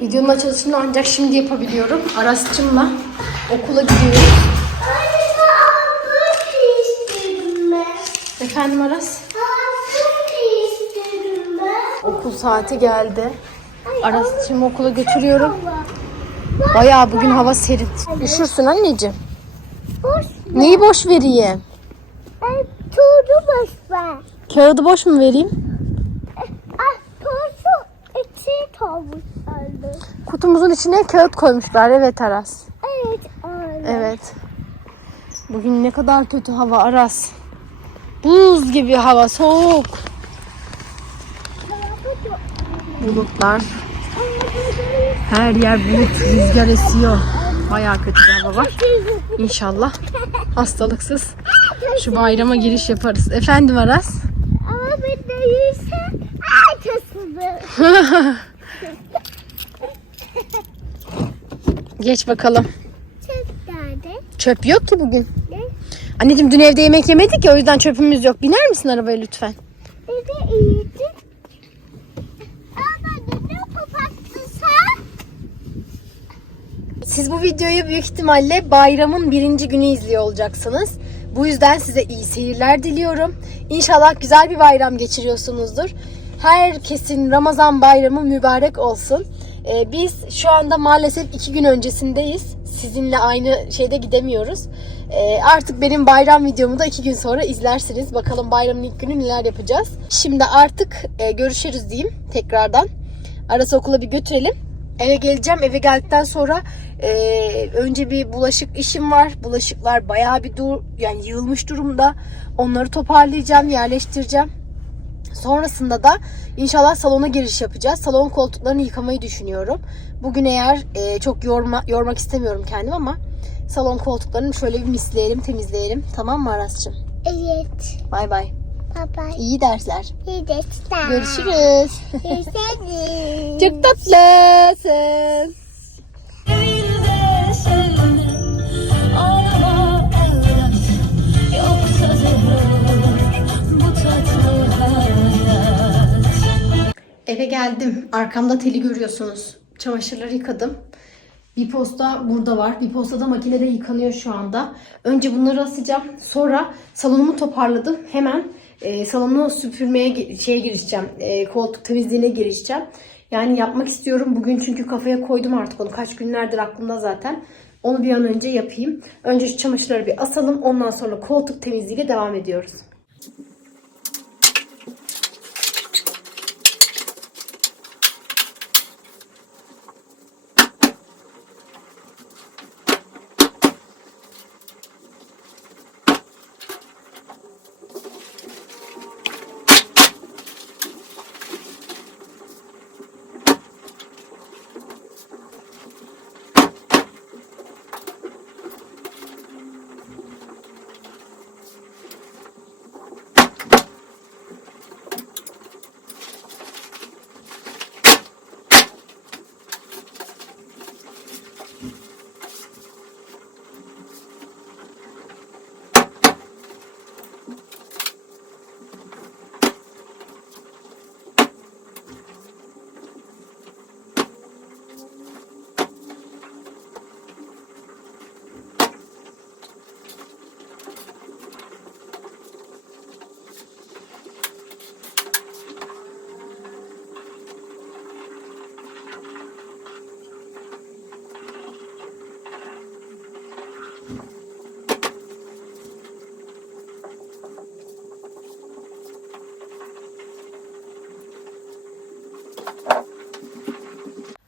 Videonun açılışını ancak şimdi yapabiliyorum. Aras'cımla okula gidiyoruz. Efendim Aras? Okul saati geldi. Aras'cımı okula götürüyorum. Bayağı bugün hava serin. Üşürsün anneciğim. Boş Neyi boş vereyim? ver. Tuğdu boş ver. Kağıdı boş mu vereyim? Kutumuzun içine kağıt koymuşlar. Evet Aras. Evet, öyle. Evet. Bugün ne kadar kötü hava Aras. Buz gibi hava soğuk. Bulutlar. Her yer bulut, rüzgar esiyor. Bayağı kötü bir hava var. İnşallah hastalıksız şu bayrama giriş yaparız. Efendim Aras? Ama bir değilse arkasıdır. Geç bakalım. Çok nerede? Çöp yok ki bugün. Ne? Anneciğim dün evde yemek yemedik ya o yüzden çöpümüz yok. Biner misin arabaya lütfen? Bir de iyiydi. Siz bu videoyu büyük ihtimalle bayramın birinci günü izliyor olacaksınız. Bu yüzden size iyi seyirler diliyorum. İnşallah güzel bir bayram geçiriyorsunuzdur. Herkesin Ramazan bayramı mübarek olsun. Ee, biz şu anda maalesef iki gün öncesindeyiz. Sizinle aynı şeyde gidemiyoruz. Ee, artık benim bayram videomu da iki gün sonra izlersiniz. Bakalım bayramın ilk günü neler yapacağız. Şimdi artık e, görüşürüz diyeyim tekrardan. Arası okula bir götürelim. Eve geleceğim. Eve geldikten sonra e, önce bir bulaşık işim var. Bulaşıklar bayağı bir dur yani yığılmış durumda. Onları toparlayacağım, yerleştireceğim. Sonrasında da inşallah salona giriş yapacağız. Salon koltuklarını yıkamayı düşünüyorum. Bugün eğer e, çok yorma, yormak istemiyorum kendim ama salon koltuklarını şöyle bir misleyelim, temizleyelim. Tamam mı Aras'cığım? Evet. Bay bay. Baba. İyi dersler. İyi de Görüşürüz. Görüşürüz. çok tatlısın. Eve geldim. Arkamda teli görüyorsunuz. Çamaşırları yıkadım. Bir posta burada var. Bir posta da makinede yıkanıyor şu anda. Önce bunları asacağım. Sonra salonumu toparladım. Hemen e, salonu süpürmeye şeye girişeceğim. E, koltuk temizliğine girişeceğim. Yani yapmak istiyorum. Bugün çünkü kafaya koydum artık onu. Kaç günlerdir aklımda zaten. Onu bir an önce yapayım. Önce şu çamaşırları bir asalım. Ondan sonra koltuk temizliğiyle devam ediyoruz.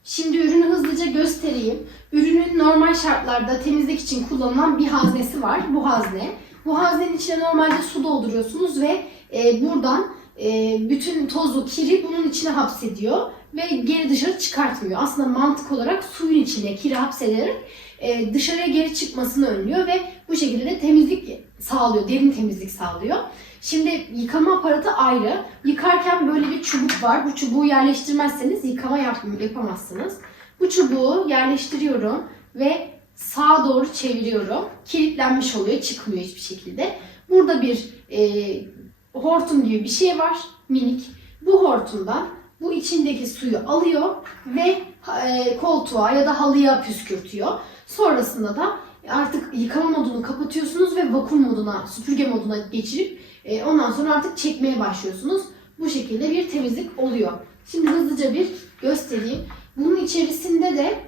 Şimdi ürünü hızlıca göstereyim. Ürünün normal şartlarda temizlik için kullanılan bir haznesi var. Bu hazne. Bu haznenin içine normalde su dolduruyorsunuz ve e, buradan e, bütün tozu, kiri bunun içine hapsediyor ve geri dışarı çıkartmıyor. Aslında mantık olarak suyun içine kiri hapsederek e, dışarıya geri çıkmasını önlüyor ve bu şekilde de temizlik sağlıyor, derin temizlik sağlıyor. Şimdi yıkama aparatı ayrı. Yıkarken böyle bir çubuk var. Bu çubuğu yerleştirmezseniz yıkama yap- yapamazsınız. Bu çubuğu yerleştiriyorum ve sağa doğru çeviriyorum. Kilitlenmiş oluyor, çıkmıyor hiçbir şekilde. Burada bir e, hortum gibi bir şey var, minik. Bu hortumdan bu içindeki suyu alıyor ve e, koltuğa ya da halıya püskürtüyor. Sonrasında da artık yıkama modunu kapatıyorsunuz ve vakum moduna, süpürge moduna geçirip e, ondan sonra artık çekmeye başlıyorsunuz. Bu şekilde bir temizlik oluyor. Şimdi hızlıca bir göstereyim. Bunun içerisinde de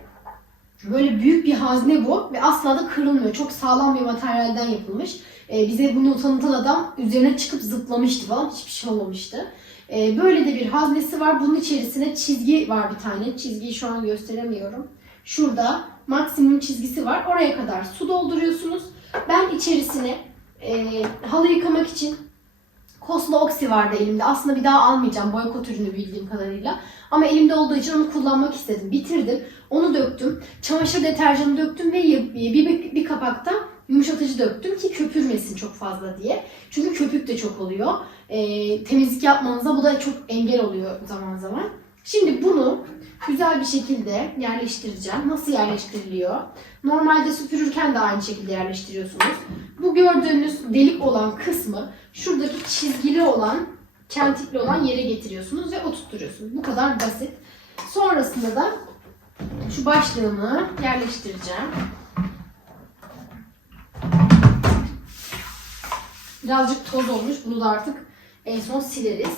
böyle büyük bir hazne bu ve asla da kırılmıyor. Çok sağlam bir materyalden yapılmış. E, bize bunu tanıtan adam üzerine çıkıp zıplamıştı falan. Hiçbir şey olmamıştı. E, böyle de bir haznesi var. Bunun içerisine çizgi var bir tane. Çizgiyi şu an gösteremiyorum. Şurada maksimum çizgisi var. Oraya kadar su dolduruyorsunuz. Ben içerisine e, halı yıkamak için Kosmo Oxy vardı elimde. Aslında bir daha almayacağım boykot ürünü bildiğim kadarıyla. Ama elimde olduğu için onu kullanmak istedim. Bitirdim. Onu döktüm. Çamaşır deterjanı döktüm ve bir, bir, bir kapakta yumuşatıcı döktüm ki köpürmesin çok fazla diye. Çünkü köpük de çok oluyor. Ee, temizlik yapmanıza bu da çok engel oluyor zaman zaman. Şimdi bunu güzel bir şekilde yerleştireceğim. Nasıl yerleştiriliyor? Normalde süpürürken de aynı şekilde yerleştiriyorsunuz. Bu gördüğünüz delik olan kısmı şuradaki çizgili olan, kentikli olan yere getiriyorsunuz ve oturtturuyorsunuz. Bu kadar basit. Sonrasında da şu başlığımı yerleştireceğim. Birazcık toz olmuş. Bunu da artık en son sileriz.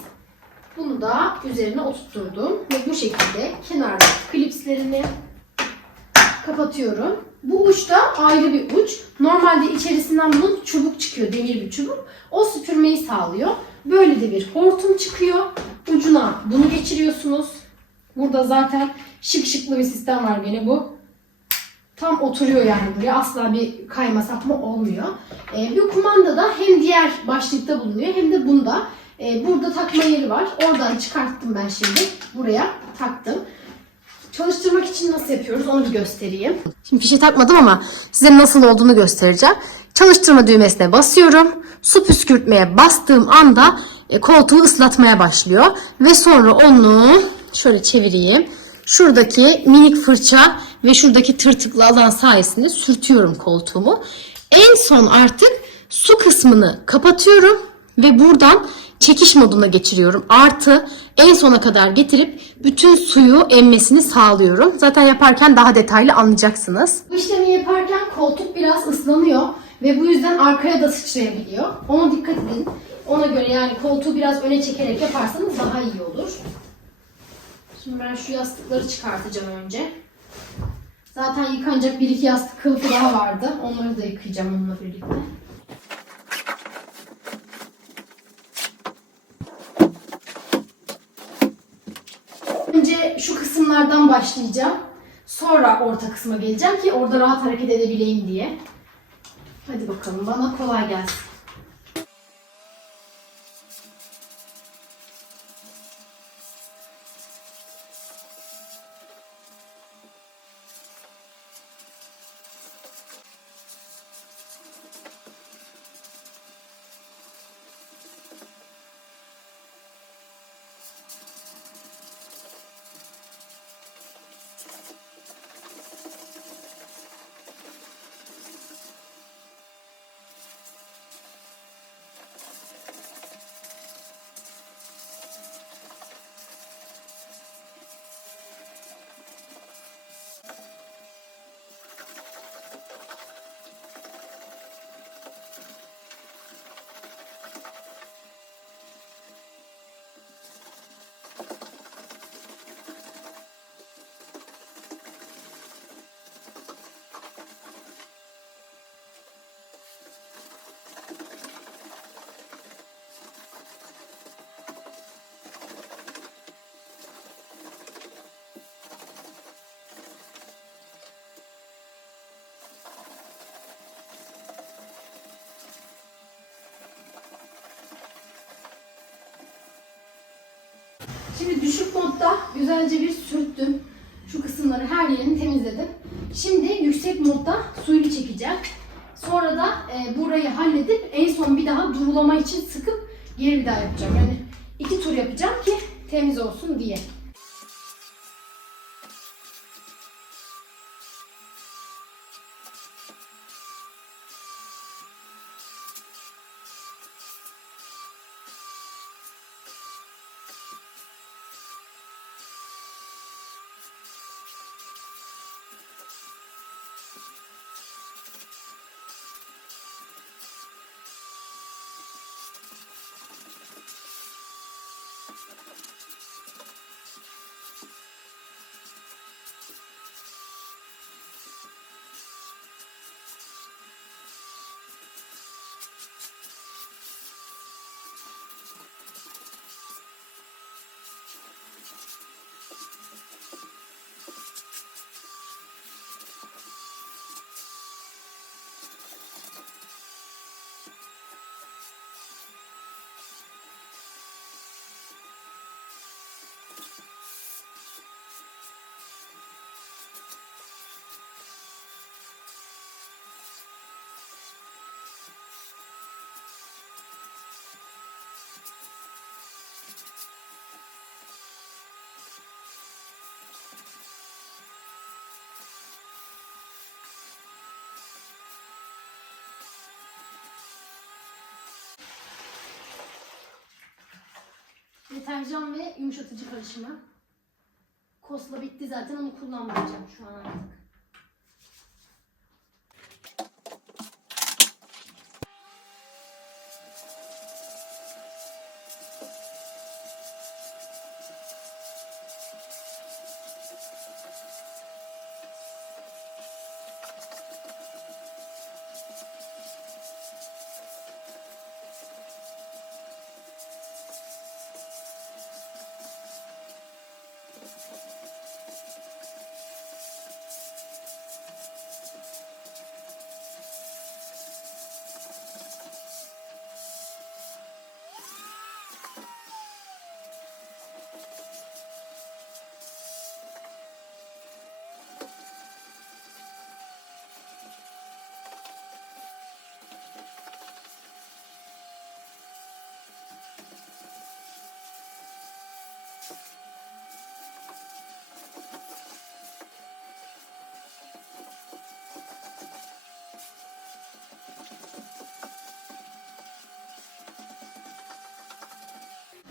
Bunu da üzerine oturtturdum ve bu şekilde kenarda klipslerini kapatıyorum. Bu uç da ayrı bir uç. Normalde içerisinden bunun çubuk çıkıyor, demir bir çubuk. O süpürmeyi sağlıyor. Böyle de bir hortum çıkıyor. Ucuna bunu geçiriyorsunuz. Burada zaten şık şıklı bir sistem var gene bu. Tam oturuyor yani buraya. Asla bir kayma sapma olmuyor. Ee, bir kumanda da hem diğer başlıkta bulunuyor hem de bunda. Ee, burada takma yeri var. Oradan çıkarttım ben şimdi. Buraya taktım. Çalıştırmak için nasıl yapıyoruz onu bir göstereyim. Şimdi fişe takmadım ama size nasıl olduğunu göstereceğim. Çalıştırma düğmesine basıyorum. Su püskürtmeye bastığım anda e, koltuğu ıslatmaya başlıyor. Ve sonra onu şöyle çevireyim. Şuradaki minik fırça ve şuradaki tırtıklı alan sayesinde sürtüyorum koltuğumu. En son artık su kısmını kapatıyorum ve buradan çekiş moduna geçiriyorum. Artı en sona kadar getirip bütün suyu emmesini sağlıyorum. Zaten yaparken daha detaylı anlayacaksınız. Bu işlemi yaparken koltuk biraz ıslanıyor ve bu yüzden arkaya da sıçrayabiliyor. Ona dikkat edin. Ona göre yani koltuğu biraz öne çekerek yaparsanız daha iyi olur. Şimdi ben şu yastıkları çıkartacağım önce. Zaten yıkanacak bir iki yastık kılıfı daha vardı. Onları da yıkayacağım onunla birlikte. Önce şu kısımlardan başlayacağım. Sonra orta kısma geleceğim ki orada rahat hareket edebileyim diye. Hadi bakalım bana kolay gelsin. Şimdi düşük modda güzelce bir sürttüm. Şu kısımları her yerini temizledim. Şimdi yüksek modda suyunu çekeceğim. Sonra da e, burayı halledip en son bir daha durulama için sıkıp geri bir daha yapacağım. Yani iki tur yapacağım ki temiz olsun diye. Deterjan ve yumuşatıcı karışımı. Kosla bitti zaten onu kullanmayacağım şu an artık.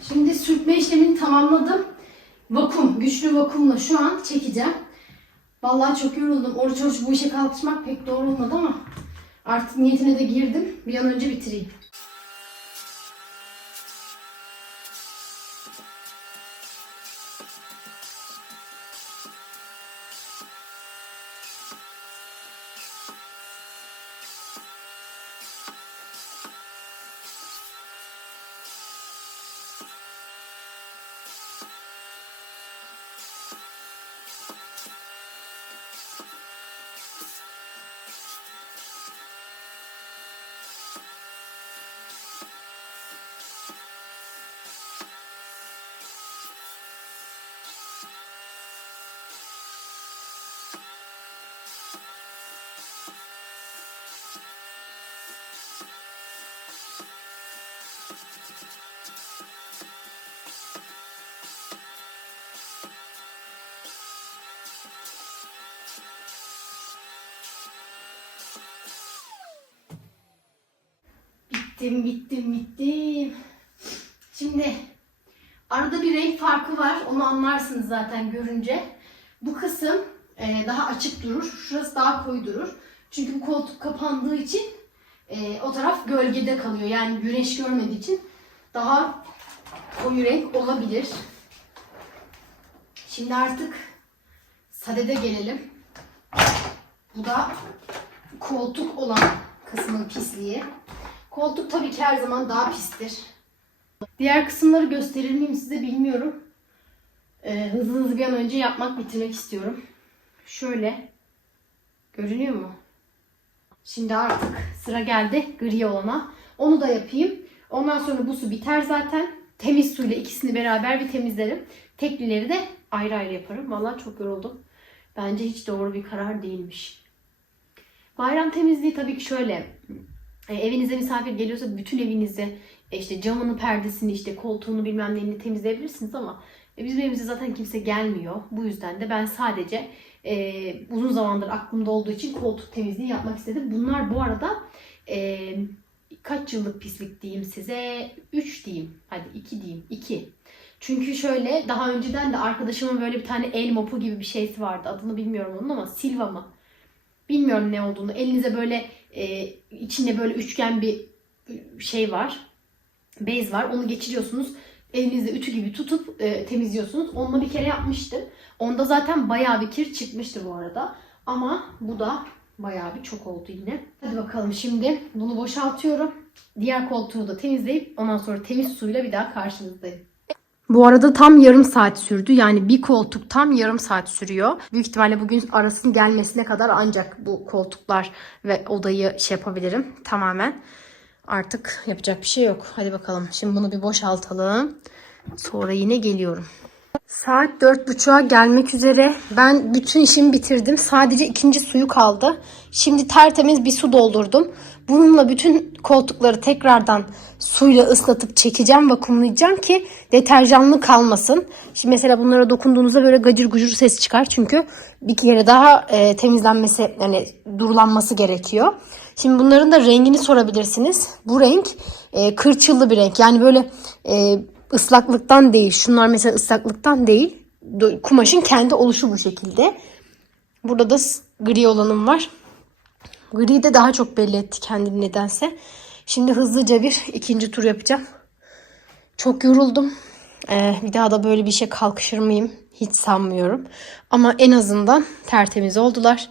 Şimdi sürtme işlemini tamamladım. Vakum, güçlü vakumla şu an çekeceğim. Vallahi çok yoruldum. Oruç oruç bu işe kalkışmak pek doğru olmadı ama artık niyetine de girdim. Bir an önce bitireyim. Bittim, bittim, bittim. Şimdi arada bir renk farkı var. Onu anlarsınız zaten görünce. Bu kısım e, daha açık durur. Şurası daha koyu durur. Çünkü bu koltuk kapandığı için e, o taraf gölgede kalıyor. Yani güneş görmediği için daha koyu renk olabilir. Şimdi artık sadede gelelim. Bu da koltuk olan kısmın pisliği. Koltuk tabii ki her zaman daha pistir. Diğer kısımları gösterir miyim size bilmiyorum. Ee, hızlı hızlı bir an önce yapmak, bitirmek istiyorum. Şöyle. Görünüyor mu? Şimdi artık sıra geldi gri olana. Onu da yapayım. Ondan sonra bu su biter zaten. Temiz suyla ikisini beraber bir temizlerim. Teklileri de ayrı ayrı yaparım. Vallahi çok yoruldum. Bence hiç doğru bir karar değilmiş. Bayram temizliği tabii ki şöyle. E, evinize misafir geliyorsa bütün evinizi e, işte camını, perdesini, işte koltuğunu bilmem neyini temizleyebilirsiniz ama e, bizim evimize zaten kimse gelmiyor. Bu yüzden de ben sadece e, uzun zamandır aklımda olduğu için koltuk temizliği yapmak istedim. Bunlar bu arada e, kaç yıllık pislik diyeyim size? 3 diyeyim. Hadi 2 diyeyim. 2. Çünkü şöyle daha önceden de arkadaşımın böyle bir tane el mopu gibi bir şeysi vardı. Adını bilmiyorum onun ama Silva mı? Bilmiyorum ne olduğunu. Elinize böyle e, içinde böyle üçgen bir şey var. Bez var. Onu geçiriyorsunuz. Elinizde ütü gibi tutup e, temizliyorsunuz. Onunla bir kere yapmıştım. Onda zaten bayağı bir kir çıkmıştı bu arada. Ama bu da bayağı bir çok oldu yine. Hadi bakalım şimdi bunu boşaltıyorum. Diğer koltuğu da temizleyip ondan sonra temiz suyla bir daha karşınızdayım. Bu arada tam yarım saat sürdü. Yani bir koltuk tam yarım saat sürüyor. Büyük ihtimalle bugün arasın gelmesine kadar ancak bu koltuklar ve odayı şey yapabilirim tamamen. Artık yapacak bir şey yok. Hadi bakalım. Şimdi bunu bir boşaltalım. Sonra yine geliyorum. Saat dört buçuğa gelmek üzere. Ben bütün işimi bitirdim. Sadece ikinci suyu kaldı. Şimdi tertemiz bir su doldurdum. Bununla bütün koltukları tekrardan suyla ıslatıp çekeceğim, vakumlayacağım ki deterjanlı kalmasın. Şimdi mesela bunlara dokunduğunuzda böyle gacır gucur ses çıkar. Çünkü bir kere daha e, temizlenmesi, yani durulanması gerekiyor. Şimdi bunların da rengini sorabilirsiniz. Bu renk e, kırçıllı bir renk. Yani böyle e, ıslaklıktan değil. Şunlar mesela ıslaklıktan değil. Kumaşın kendi oluşu bu şekilde. Burada da gri olanım var. Gri de daha çok belli etti kendini nedense. Şimdi hızlıca bir ikinci tur yapacağım. Çok yoruldum. Ee, bir daha da böyle bir şey kalkışır mıyım? Hiç sanmıyorum. Ama en azından tertemiz oldular.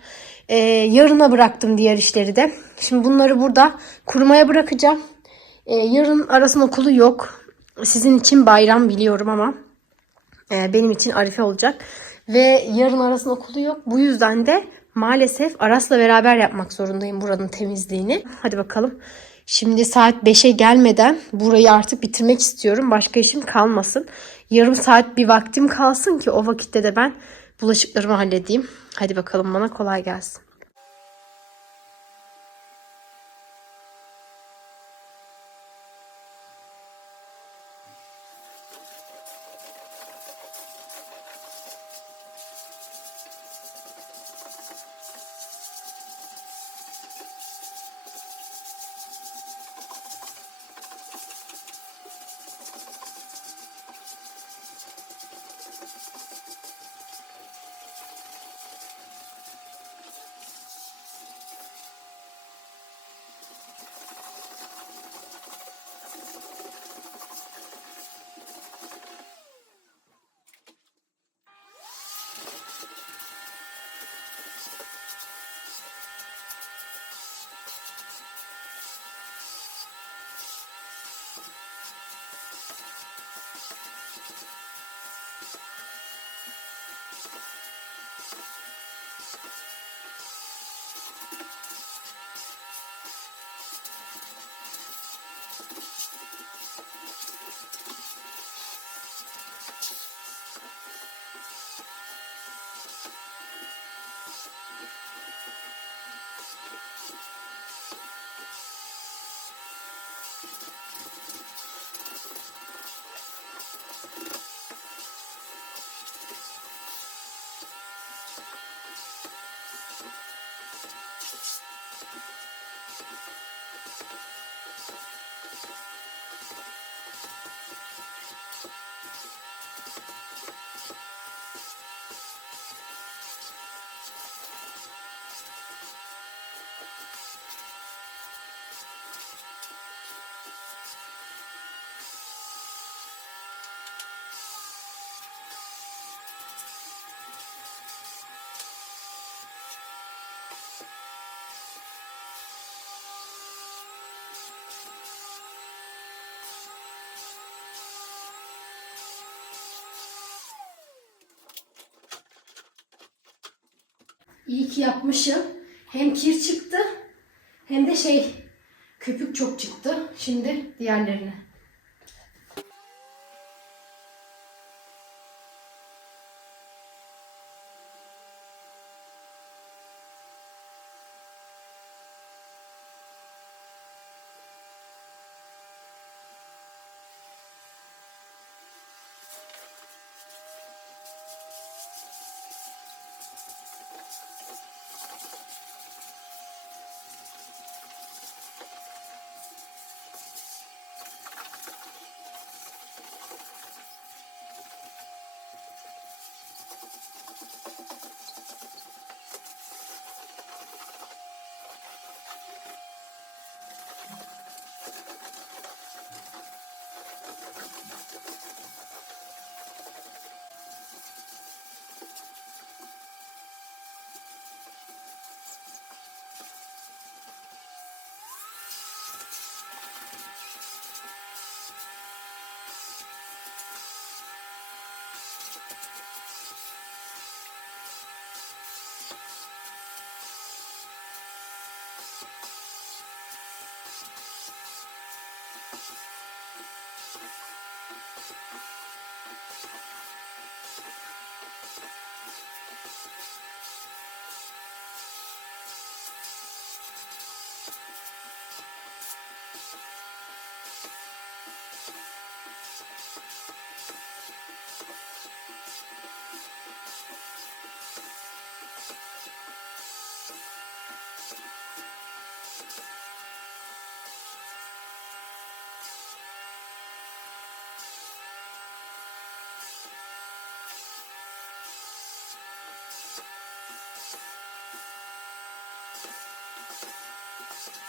Ee, yarına bıraktım diğer işleri de. Şimdi bunları burada kurumaya bırakacağım. Ee, yarın arasın okulu yok. Sizin için bayram biliyorum ama e, benim için Arife olacak. Ve yarın Aras'ın okulu yok. Bu yüzden de maalesef Aras'la beraber yapmak zorundayım buranın temizliğini. Hadi bakalım. Şimdi saat 5'e gelmeden burayı artık bitirmek istiyorum. Başka işim kalmasın. Yarım saat bir vaktim kalsın ki o vakitte de ben bulaşıklarımı halledeyim. Hadi bakalım bana kolay gelsin. İyi ki yapmışım. Hem kir çıktı hem de şey köpük çok çıktı. Şimdi diğerlerine. ピッ! Vallahi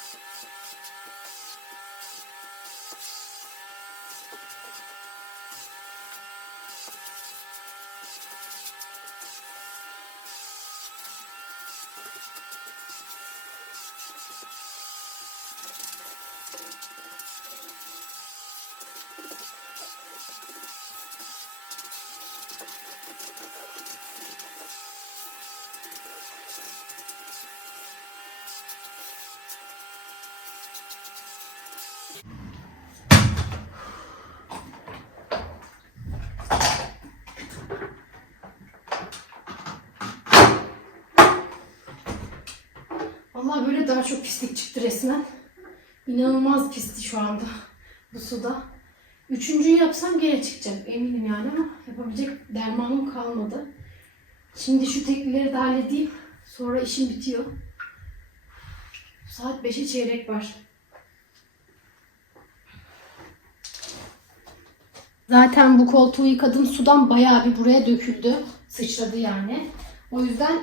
daha çok pislik çıktı resmen. İnanılmaz pisti şu anda bu suda. Üçüncüyü yapsam gene çıkacak eminim yani ama yapabilecek dermanım kalmadı. Şimdi şu teklileri de halledeyim. Sonra işim bitiyor. Saat 5'e çeyrek var. Zaten bu koltuğu yıkadım. Sudan bayağı bir buraya döküldü. Sıçradı yani. O yüzden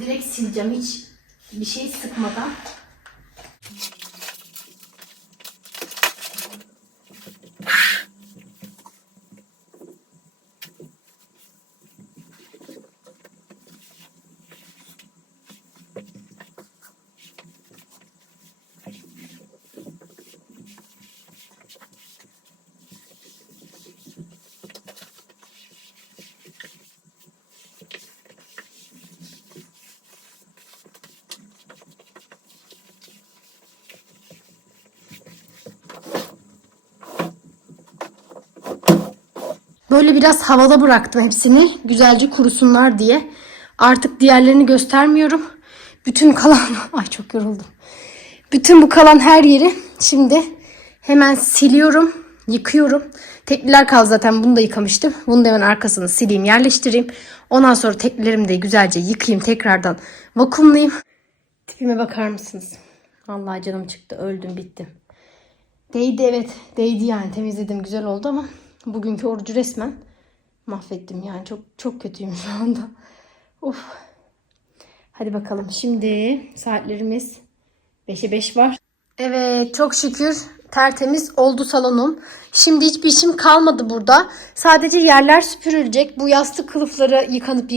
direkt sileceğim hiç bir şey sıkmadan. Böyle biraz havada bıraktım hepsini. Güzelce kurusunlar diye. Artık diğerlerini göstermiyorum. Bütün kalan... Ay çok yoruldum. Bütün bu kalan her yeri şimdi hemen siliyorum. Yıkıyorum. Tekliler kaldı zaten. Bunu da yıkamıştım. Bunu da hemen arkasını sileyim, yerleştireyim. Ondan sonra teklilerimi de güzelce yıkayayım. Tekrardan vakumlayayım. Tipime bakar mısınız? Vallahi canım çıktı. Öldüm, bittim. Değdi evet. Değdi yani. Temizledim. Güzel oldu ama bugünkü orucu resmen mahvettim. Yani çok çok kötüyüm şu anda. Of. Hadi bakalım. Şimdi saatlerimiz 5'e 5 var. Evet çok şükür tertemiz oldu salonum. Şimdi hiçbir işim kalmadı burada. Sadece yerler süpürülecek. Bu yastık kılıfları yıkanıp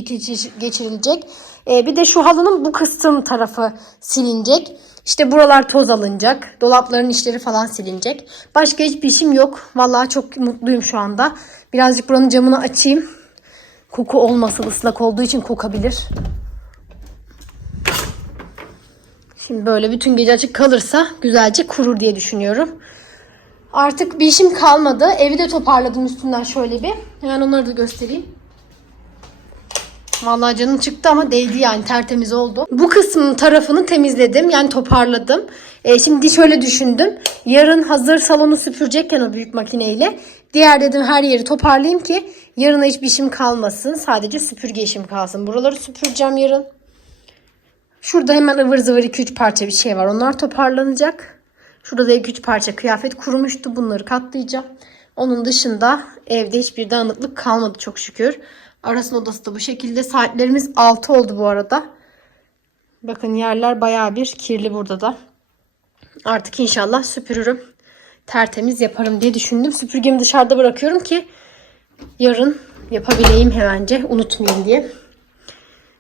geçirilecek. Ee, bir de şu halının bu kısım tarafı silinecek. İşte buralar toz alınacak. Dolapların işleri falan silinecek. Başka hiçbir işim yok. Vallahi çok mutluyum şu anda. Birazcık buranın camını açayım. Koku olmasın ıslak olduğu için kokabilir. Şimdi böyle bütün gece açık kalırsa güzelce kurur diye düşünüyorum. Artık bir işim kalmadı. Evi de toparladım üstünden şöyle bir. Hemen onları da göstereyim. Vallahi canım çıktı ama değdi yani tertemiz oldu. Bu kısmın tarafını temizledim yani toparladım. E, şimdi şöyle düşündüm. Yarın hazır salonu süpürecekken o büyük makineyle. Diğer dedim her yeri toparlayayım ki yarına hiçbir işim kalmasın. Sadece süpürge işim kalsın. Buraları süpüreceğim yarın. Şurada hemen ıvır zıvır 2-3 parça bir şey var. Onlar toparlanacak. Şurada da 2-3 parça kıyafet kurumuştu. Bunları katlayacağım. Onun dışında evde hiçbir dağınıklık kalmadı çok şükür. Aras'ın odası da bu şekilde. Saatlerimiz 6 oldu bu arada. Bakın yerler baya bir kirli burada da. Artık inşallah süpürürüm. Tertemiz yaparım diye düşündüm. Süpürgemi dışarıda bırakıyorum ki yarın yapabileyim hemence unutmayayım diye.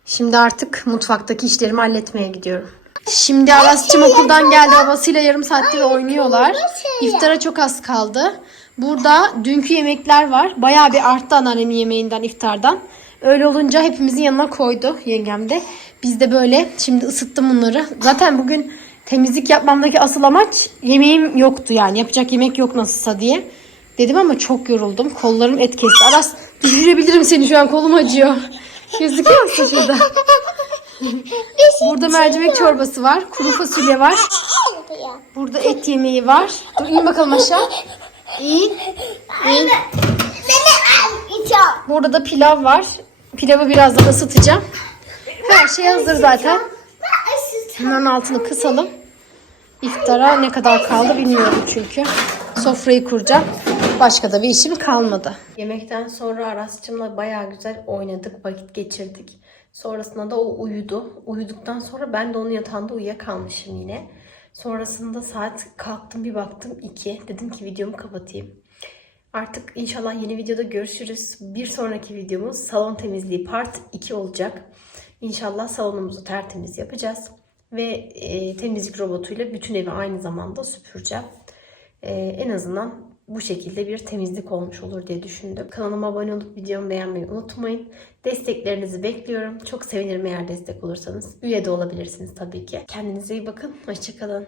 Şimdi artık mutfaktaki işlerimi halletmeye gidiyorum. Şimdi Aras'cığım okuldan geldi. Babasıyla yarım saattir oynuyorlar. İftara çok az kaldı. Burada dünkü yemekler var. Bayağı bir arttı anneannemin yemeğinden iftardan. Öyle olunca hepimizin yanına koydu yengem de. Biz de böyle şimdi ısıttım bunları. Zaten bugün temizlik yapmamdaki asıl amaç yemeğim yoktu yani. Yapacak yemek yok nasılsa diye. Dedim ama çok yoruldum. Kollarım et kesti. Aras düşürebilirim seni şu an kolum acıyor. Gözüküyor musun şurada? Burada mercimek çorbası var. Kuru fasulye var. Burada et yemeği var. Dur in bakalım aşağı. İn. İn. Burada da pilav var. Pilavı birazdan ısıtacağım. Her şey hazır zaten. Hemen altını kısalım. İftara ne kadar kaldı bilmiyorum çünkü. Sofrayı kuracağım. Başka da bir işim kalmadı. Yemekten sonra Aras'cığımla bayağı güzel oynadık, vakit geçirdik. Sonrasında da o uyudu. Uyuduktan sonra ben de onun yatağında uyuyakalmışım yine. Sonrasında saat kalktım bir baktım 2. Dedim ki videomu kapatayım. Artık inşallah yeni videoda görüşürüz. Bir sonraki videomuz salon temizliği part 2 olacak. İnşallah salonumuzu tertemiz yapacağız. Ve e, temizlik robotuyla bütün evi aynı zamanda süpüreceğim. E, en azından bu şekilde bir temizlik olmuş olur diye düşündüm. Kanalıma abone olup videomu beğenmeyi unutmayın. Desteklerinizi bekliyorum. Çok sevinirim eğer destek olursanız. Üye de olabilirsiniz tabii ki. Kendinize iyi bakın. Hoşçakalın.